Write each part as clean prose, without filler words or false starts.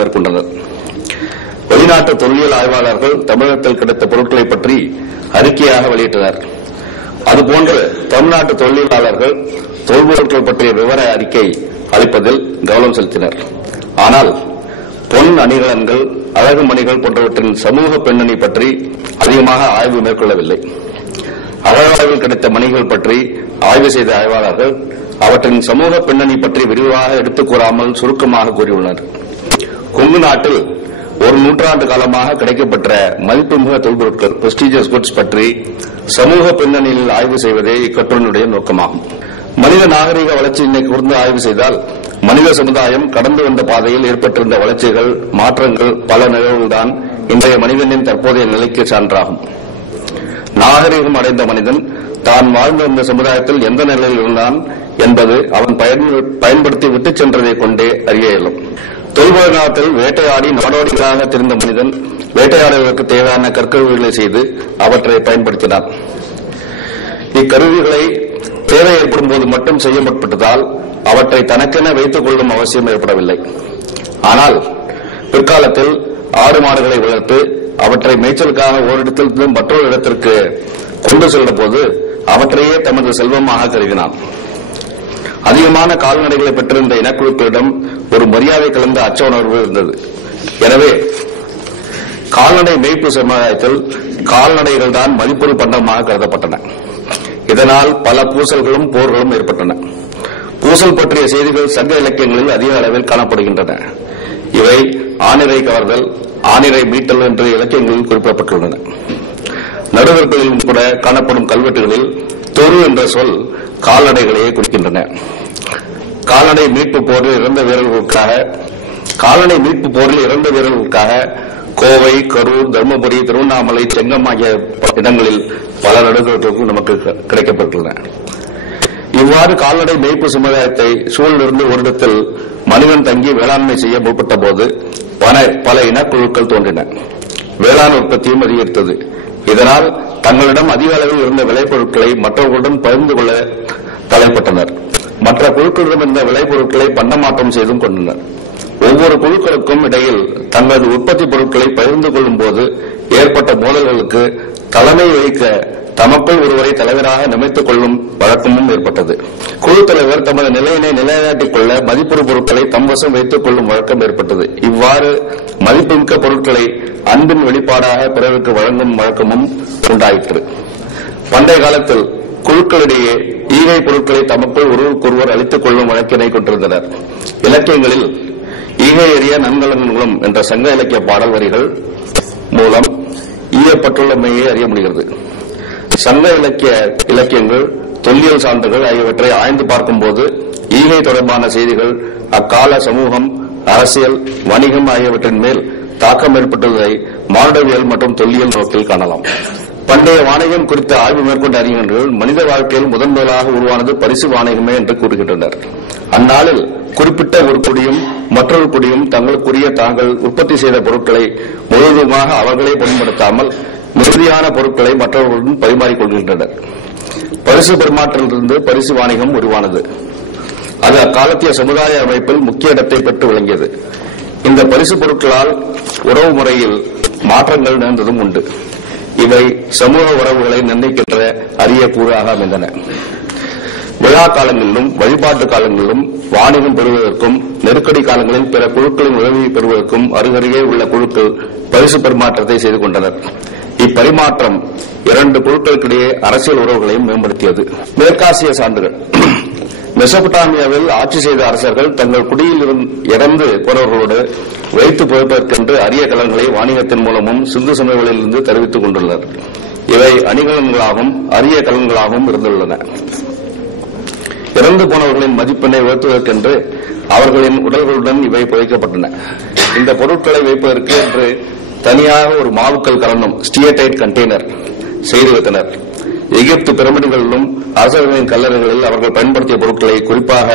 மேற்கொண்டனர். வெளிநாட்டு தொல்லியல் ஆய்வாளர்கள் தமிழகத்தில் கிடைத்த பொருட்களை பற்றி அறிக்கையாக வெளியிட்டனர். அதுபோன்று தமிழ்நாட்டு தொல்லியலாளர்கள் தொல்பொருட்கள் பற்றிய விவர அறிக்கை அளிப்பதில் கவனம் செலுத்தினர். ஆனால் பொன் அணிகலன்கள், அழகு மணிகள் போன்றவற்றின் சமூக பின்னணி பற்றி அதிகமாக ஆய்வு மேற்கொள்ளவில்லை. அகழ்வாய்வில் கிடைத்த மணிகள் பற்றி ஆய்வு செய்த ஆய்வாளர்கள் அவற்றின் சமூக பின்னணி பற்றி விரிவாக எடுத்துக் கூறாமல் சுருக்கமாக கூறியுள்ளனர். கொங்கு நாட்டில் ஒரு நூற்றாண்டு காலமாக கிடைக்கப்பெற்ற மதிப்புமிகு தொல்பொருட்கள் பிரஸ்டீஜியஸ் குட்ஸ் பற்றி சமூக பின்னணியில் ஆய்வு செய்வதே இக்கட்டுரையினுடைய நோக்கமாகும். மனித நாகரிக வளர்ச்சியினை கூர்ந்து ஆய்வு செய்தால் மனித சமுதாயம் கடந்து வந்த பாதையில் ஏற்பட்டிருந்த வளர்ச்சிகள், மாற்றங்கள், பல நிகழ்வுகள்தான் இன்றைய மனிதனின் தற்போதைய நிலைக்கு சான்றாகும். நாகரிகம் அடைந்த மனிதன் தான் வாழ்ந்த இந்த சமுதாயத்தில் எந்த நிலையில் இருந்தான் என்பது அவன் பயன்படுத்தி விட்டுச் சென்றதை கொண்டே அறிய இயலும். தொல்பொருளாதாரத்தில் வேட்டையாடி நாடோடிகளாக தெரிந்த மனிதன் வேட்டையாடுவதற்கு தேவையான கற்கருவிகளை செய்து அவற்றை பயன்படுத்தினான். இக்கருவிகளை தேவை ஏற்படும் போது மட்டும் செய்ய முற்பட்டதால் அவற்றை தனக்கென வைத்துக் கொள்ளும் அவசியம் ஏற்படவில்லை. ஆனால் பிற்காலத்தில் ஆடு மாடுகளை வளர்த்து அவற்றை மேய்ச்சலுக்காக ஓரிடத்திலிருந்து மற்றொரு இடத்திற்கு கொண்டு செல்லும் போது அவற்றையே தமது செல்வமாக கருதினான். அதிகமான கால்நடைகளை பெற்றிருந்த இனக்குழுக்களிடம் ஒரு மரியாதை கலந்த அச்ச உணர்வு இருந்தது. எனவே கால்நடை மேய்ப்பு சமுதாயத்தில் கால்நடைகள் தான் மதிப்பொருள் பண்டமாக கருதப்பட்டன. இதனால் பல பூசல்களும் போர்களும் ஏற்பட்டன. பூசல் பற்றிய செய்திகள் சங்க இலக்கியங்களில் அதிக அளவில் காணப்படுகின்றன. இவை ஆணிரை கவர்தல், ஆணிரை மீட்டல் என்று இலக்கியங்களில் குறிப்பிடப்பட்டுள்ளன. நடுவர்களிலும் கூட காணப்படும் கல்வெட்டுகளில் தொரு என்ற சொல் கால்நடைகளையே குறிக்கின்றன. கால்நடை மீட்பு போரில் இறந்த வீரர்களுக்காக கோவை, கரூர், தருமபுரி, திருவண்ணாமலை, செங்கம் ஆகிய இடங்களில் பல நடுவர்களுக்கும் நமக்கு கிடைக்கப்பட்டுள்ளன. இவ்வாறு கால்நடை மேய்ப்பு சமுதாயத்தை சூழலிருந்து ஓரிடத்தில் மனிதன் தங்கி வேளாண்மை செய்ய முற்பட்ட போது பல இனக்குழுக்கள் தோன்றின. வேளாண் உற்பத்தியும் அதிகரித்தது. இதனால் தங்களிடம் அதிக அளவில் இருந்த விளைபொருட்களை மற்றவர்களுடன் பகிர்ந்து கொள்ள தலைப்பட்டனர். மற்ற குழுக்களிடம் இருந்த விளைபொருட்களை பண்டமாற்றம் செய்தும் கொண்டனர். ஒவ்வொரு குழுக்களுக்கும் இடையில் தங்களது உற்பத்தி பொருட்களை பகிர்ந்து கொள்ளும் போது ஏற்பட்ட மோதல்களுக்கு தலைமை வகிக்க தமக்குள் ஒருவரை தலைவராக நியமித்துக் கொள்ளும் வழக்கமும் ஏற்பட்டது. குழு தலைவர் தமது நிலையினை நிலைநாட்டிக் கொள்ள மதிப்புறு பொருட்களை தம்வசம் வைத்துக் கொள்ளும் வழக்கம் ஏற்பட்டது. இவ்வாறு மதிப்புமிக்க பொருட்களை அன்பின் வெளிப்பாடாக பிறருக்கு வழங்கும் வழக்கமும் உண்டாயிற்று. பண்டைய காலத்தில் குழுக்களிடையே ஈகை பொருட்களை தமக்குள் ஒருவருக்கொருவர் அளித்துக் கொள்ளும் வழக்கினை கொண்டிருந்தனர். இலக்கியங்களில் ஈகை எறிய நன்கலன்களும் என்ற சங்க இலக்கிய பாடல் வரிகள் மூலம் ஈயப்பட்டுள்ளமையை அறிய முடிகிறது. சங்க இலக்கியங்கள், தொல்லியல் சான்றுகள் ஆகியவற்றை ஆய்ந்து பார்க்கும்போது ஈகை தொடர்பான செய்திகள் அக்கால சமூகம், அரசியல், வணிகம் ஆகியவற்றின் மேல் தாக்கம் ஏற்பட்டுள்ளதை மானுடவியல் மற்றும் தொல்லியல் நோக்கில் காணலாம். பண்டைய வாணிகம் குறித்த ஆய்வு மேற்கொண்ட அறிஞர்கள் மனித வாழ்க்கையில் முதலாக உருவானது பரிசு வாணிகமே என்று கூறுகின்றனர். அந்நாளில் குறிப்பிட்ட ஒரு குடியும் மற்றொரு குடியும் தாங்கள் உற்பத்தி செய்த பொருட்களை முழுவதுமாக அவர்களே பயன்படுத்தாமல் மிகுதியான பொருட்களை மற்றவர்களுடன் பரிமாறிக்கொள்கின்றனர். பரிசு பரிமாற்றத்திலிருந்து பரிசு வாணிகம் உருவானது. அது அக்காலத்திய சமுதாய அமைப்பில் முக்கிய இடத்தை பெற்று விளங்கியது. இந்த பரிசு பொருட்களால் உறவு முறையில் மாற்றங்கள் நேர்ந்ததும் உண்டு. இவை சமூக உறவுகளை நிர்ணயிக்கின்ற அரிய கூறாக அமைந்தன. விழா காலங்களிலும் வழிபாட்டு காலங்களிலும் வாணிகம் பெறுவதற்கும் நெருக்கடி காலங்களில் பிற குழுக்களின் உதவியை பெறுவதற்கும் அருகருகே உள்ள குழுக்கள் பரிசு பரிமாற்றத்தை செய்து கொண்டனர். இப்பரிமாற்றம் இரண்டு குழுக்களுக்கிடையே அரசியல் உறவுகளையும் மேம்படுத்தியது. மேற்காசிய சான்றுகள். மெசபடாமியாவில் ஆட்சி செய்த அரசர்கள் தங்கள் குடியில் இறந்து போனவர்களோடு வைத்து புதைப்பதற்கென்று அரிய கலன்களை வாணிகத்தின் மூலமும் சிந்து சமயங்களிலிருந்து தெரிவித்துக் கொண்டுள்ளனர். இவை அணிகலன்களாகவும் அரிய கலன்களாகவும் இருந்துள்ளன. இறந்து போனவர்களின் மதிப்பினை உயர்த்துவதற்கென்று அவர்களின் உடல்களுடன் இவை புதைக்கப்பட்டன. இந்த பொருட்களை வைப்பதற்கு என்று தனியாக ஒரு மாவுக்கல் கலனும் ஸ்டியடைட் கண்டெய்னர் செய்து வைத்தனர். எகிப்து பிரமிடுகளிலும் அரசர்களின் கல்லறைகளில் அவர்கள் பயன்படுத்திய பொருட்களை, குறிப்பாக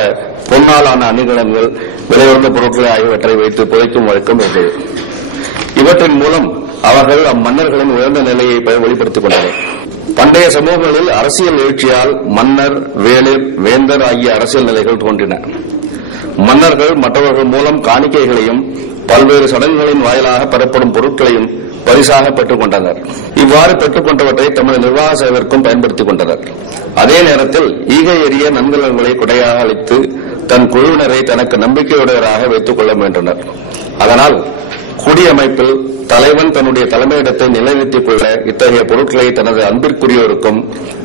பொன்னாலான அணிகலன்கள், விலையுறந்த பொருட்களை ஆகியவற்றை வைத்து புதைக்கும் வழக்கம் இருந்தது. இவற்றின் மூலம் அவர்கள் அம்மன்னர்களின் உயர்ந்த நிலையை வெளிப்படுத்திக் கொண்டனர். பண்டைய சமூகங்களில் அரசியல் எழுச்சியால் மன்னர், வேளிர், வேந்தர் ஆகிய அரசியல் நிலைகள் தோன்றின. மன்னர்கள் மற்றவர்கள் மூலம் காணிக்கைகளையும் பல்வேறு சடங்குகளின் வாயிலாக பெறப்படும் பொருட்களையும் பரிசாக பெற்றுக் கொண்டனர். இவ்வாறு பெற்றுக் கொண்டவற்றை தமது நிர்வாக சேவைக்கும் பயன்படுத்திக் கொண்டனர். அதே நேரத்தில் ஈகை எறிய நன்கலன்களை கொடையாக அளித்து தன் குழுவினரை தனக்கு நம்பிக்கையுடையவராக வைத்துக் கொள்ள முயன்றனர். அதனால் குடியமைப்பில் தலைவன் தன்னுடைய தலைமையிடத்தை நிலைநிறுத்திக் கொள்ள இத்தகைய பொருட்களை தனது அன்பிற்குரியோருக்கும்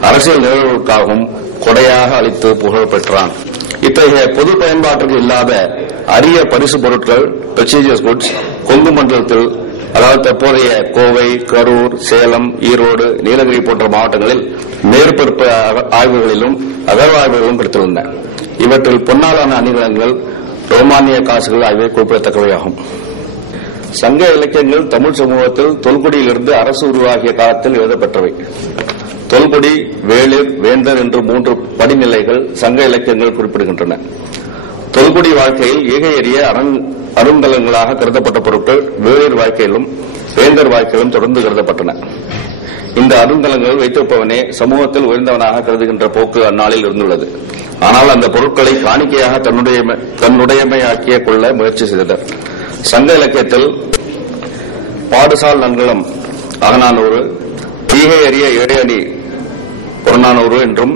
அரசியல் நிகழ்வுகளுக்காகவும் கொடையாக அளித்து புகழ் பெற்றான். இத்தகைய பொது பயன்பாட்டிற்கு இல்லாத அரிய பரிசு பொருட்கள் பிரஸ்டீஜியஸ் குட்ஸ் கொங்கு மண்டலத்தில், அதாவது தற்போதைய கோவை, கரூர், சேலம், ஈரோடு, நீலகிரி போன்ற மாவட்டங்களில் மேற்பரப்பு ஆய்வுகளிலும் அகழ்வாய்வுகளிலும் கிடைத்துள்ளன. இவற்றில் பொன்னாலான அணிகலன்கள், ரோமானிய காசுகள் ஆகியவை குறிப்பிடத்தக்கவையாகும். சங்க இலக்கியங்கள் தமிழ் சமூகத்தில் தொல்குடியிலிருந்து அரசு உருவாகிய காலத்தில் எழுதப்பட்டவை. தொல்குடி, வேளிர், வேந்தர் என்று 3 படிநிலைகள் சங்க இலக்கியங்கள் குறிப்பிடுகின்றன. தொல்குடி வாழ்க்கையில் ஈகை எறிய அருங்கலங்களாக கருதப்பட்ட பொருட்கள் வேளிர் வாழ்க்கையிலும் வேந்தர் வாழ்க்கையிலும் தொடர்ந்து கருதப்பட்டன. இந்த அருங்கலங்கள் வைத்திருப்பவனே சமூகத்தில் உயர்ந்தவனாக கருதுகின்ற போக்கு அந்நாளில் இருந்துள்ளது. ஆனால் அந்த பொருட்களை காணிக்கையாக தன்னுடையமையாக்கிய கொள்ள முயற்சி செய்தனர். சங்க இலக்கியத்தில் பாடுசால் நன்கலம் அகநானூறு, ஈகை எறிய ஏழையணி புறநானூறு என்றும்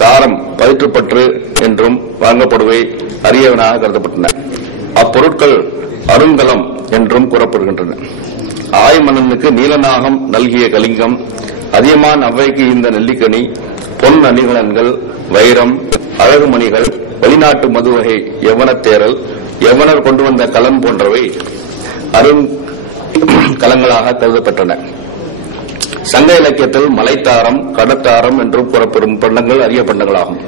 தாரம் பதிற்றுப்பற்று என்றும் வழங்கப்படுவை அரியவனாக கருதப்பட்டன. அப்பொருட்கள் அருங்கலம் என்றும் கூறப்படுகின்றன. ஆய்மன்னனுக்கு நீலநாகம் நல்கிய கலிங்கம், அதியமான் அவ்வைக்கு இந்த நெல்லிக்கனி, பொன் அணிகலன்கள், வைரம், அழகுமணிகள், வெளிநாட்டு மதுவகை யவனத்தேரல், யவனர் கொண்டு வந்த கலம் போன்றவை அருங்கலங்களாக கருதப்பட்டன. சங்க இலக்கியத்தில் மலைத்தாரம், கடத்தாரம் என்றும் கூறப்படும் பண்டங்கள் அரிய பண்டங்களாகும்.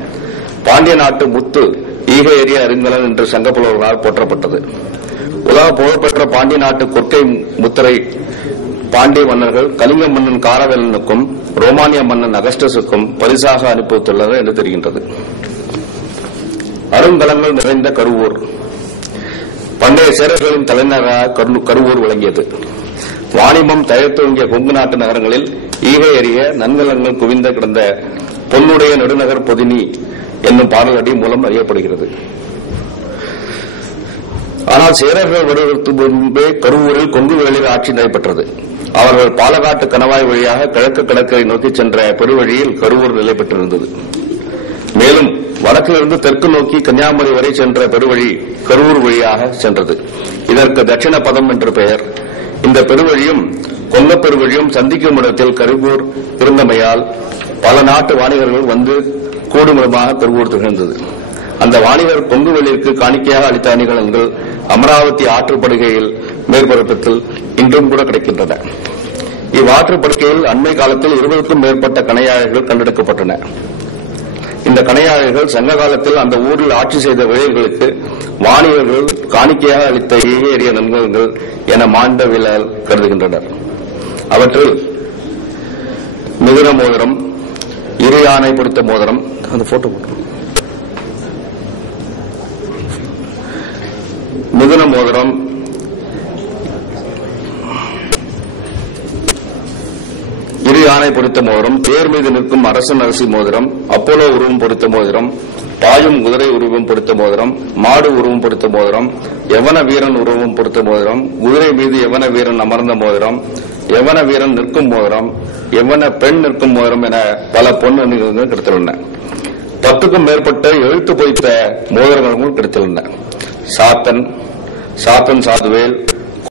பாண்டிய நாட்டு முத்து ஈகை எறிய அருங்கலன் என்று சங்க புலவர்களால் போற்றப்பட்டது. உலக புகழ்பெற்ற பாண்டிய நாட்டு கொற்கை முத்திரை பாண்டிய மன்னர்கள் கலிங்க மன்னன் காரவேலனுக்கும் ரோமானிய மன்னன் அகஸ்டஸுக்கும் பரிசாக அனுப்பி வைத்துள்ளனர் என்று தெரிகின்றது. அருங்கலங்கள் நிறைந்த கருவூர். பண்டைய சேரர்களின் தலைநகராக கருவூர் விளங்கியது. வாணிபம் தயத்துவங்கிய கொங்கு நாட்டு நகரங்களில் ஈகை எறிய நன்கலங்கள் குவிந்த கிடந்த பொன்னுடைய நெடுநகர் பொதினி என்னும் பாடலடி மூலம் அறியப்படுகிறது. ஆனால் சேரர்கள் வருவதற்கு முன்பே கருவூரில் கொங்கு வேளிர் ஆட்சி நடைபெற்றது. அவர்கள் பாலக்காட்டு கணவாய் வழியாக கிழக்கு கடற்கரை நோக்கி சென்ற பெருவழியில் கருவூர் நிலை பெற்றிருந்தது. மேலும் வடக்கிலிருந்து தெற்கு நோக்கி கன்னியாகுமரி வரை சென்ற பெருவழி கருவூர் வழியாக சென்றது. இதற்கு தட்சிண பதம் என்று பெயர். இந்த பெருவழியும் கொங்க பெருவழியும் சந்திக்கும் இடத்தில் கருவூர் இருந்தமையால் பல நாட்டு வாணிகர்கள் வந்து கூடுமிடமாக கருவூர் திகழ்ந்தது. அந்த வாணிகர் கொங்கு வெளியிற்கு காணிக்கையாக அளித்த அணிகலன்கள் அமராவதி ஆற்றுப்படுகையில் மேற்பரப்பத்தில் இன்றும் கூட கிடைக்கின்றன. இவ்வாற்றுப்படுகையில் அண்மை காலத்தில் 20க்கும் மேற்பட்ட கணையாழிகள் கண்டெடுக்கப்பட்டன. இந்த கணையாழிகள் சங்க காலத்தில் அந்த ஊரில் ஆட்சி செய்த வேளிர்களுக்கு வாணிகர்கள் காணிக்கையாக அளித்த ஈகை எறிய நன்கலன்கள் என மாண்டவியலால் கருதுகின்றனர். அவற்றில் மிதுன மோதிரம், இரு யானை பொறித்த மோதிரம், அந்த போட்டோ மிதுன மோதிரம், இரு யானை பொறித்த மோதிரம், தேர் மீது நிற்கும் அரசன் அரசி மோதிரம், அப்போலோ உருவம் பொறித்த மோதிரம், பாயும் குதிரை உருவம் பொறித்த மோதிரம், மாடு உருவம் பொறித்த மோதிரம், யவன வீரன் உருவம் பொறித்த மோதிரம், குதிரை மீது யவன வீரன் அமர்ந்த மோதிரம், யவன வீரன் நிற்கும் மோதிரம், யவன பெண் நிற்கும் மோதிரம் என பல பொன் அணிகள் கிடைத்துள்ளன. 10க்கும் மேற்பட்ட எழுத்து பொறித்த மோதிரங்களும் கிடைத்துள்ளன. சாத்தன், சாதுவேல்,